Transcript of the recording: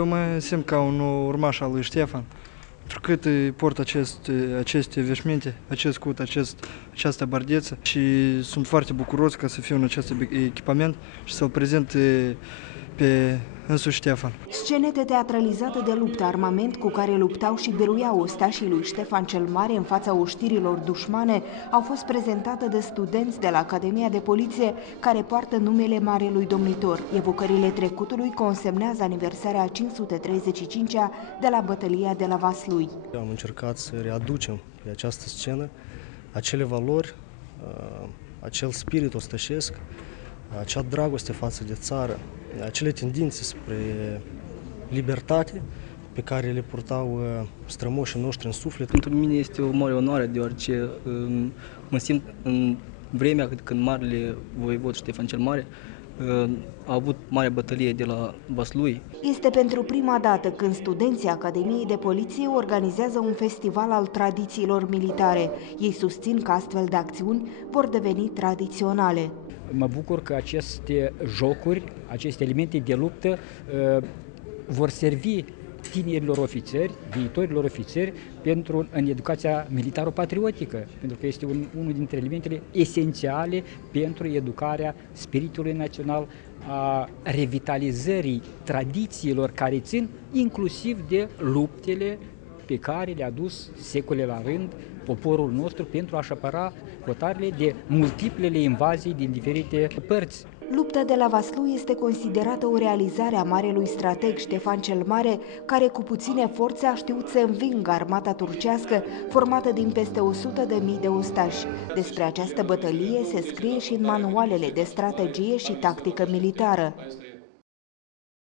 Eu mă simt ca un urmaș al lui Ștefan, întrucât port aceste veșminte, acest cut, această bardeță și sunt foarte bucuros ca să fiu în acest echipament și să-l prezint pe însuși Ștefan. Scene teatralizate de luptă, armament cu care luptau și biruiau ostașii lui Ștefan cel Mare în fața oștirilor dușmane au fost prezentate de studenți de la Academia de Poliție care poartă numele Marelui Domnitor. Evocările trecutului consemnează aniversarea 535-a de la bătălia de la Vaslui. Am încercat să readucem pe această scenă acele valori, acel spirit ostășesc, acea dragoste față de țară, acele tendințe spre libertate pe care le purtau strămoșii noștri în suflet. Pentru mine este o mare onoare, deoarece mă simt în vremea când marele voievod Ștefan cel Mare a avut mare bătălie de la Vaslui. Este pentru prima dată când studenții Academiei de Poliție organizează un festival al tradițiilor militare. Ei susțin că astfel de acțiuni vor deveni tradiționale. Mă bucur că aceste jocuri, aceste elemente de luptă vor servi tinerilor ofițeri, viitorilor ofițeri, în educația militară-patriotică, pentru că este unul dintre elementele esențiale pentru educarea spiritului național, a revitalizării tradițiilor care țin inclusiv de luptele pe care le-a dus secole la rând poporul nostru pentru a-și apăra hotarele de multiplele invazii din diferite părți. Lupta de la Vaslui este considerată o realizare a marelui strateg Ștefan cel Mare, care cu puține forțe a știut să învingă armata turcească, formată din peste 100.000 de ostași. Despre această bătălie se scrie și în manualele de strategie și tactică militară.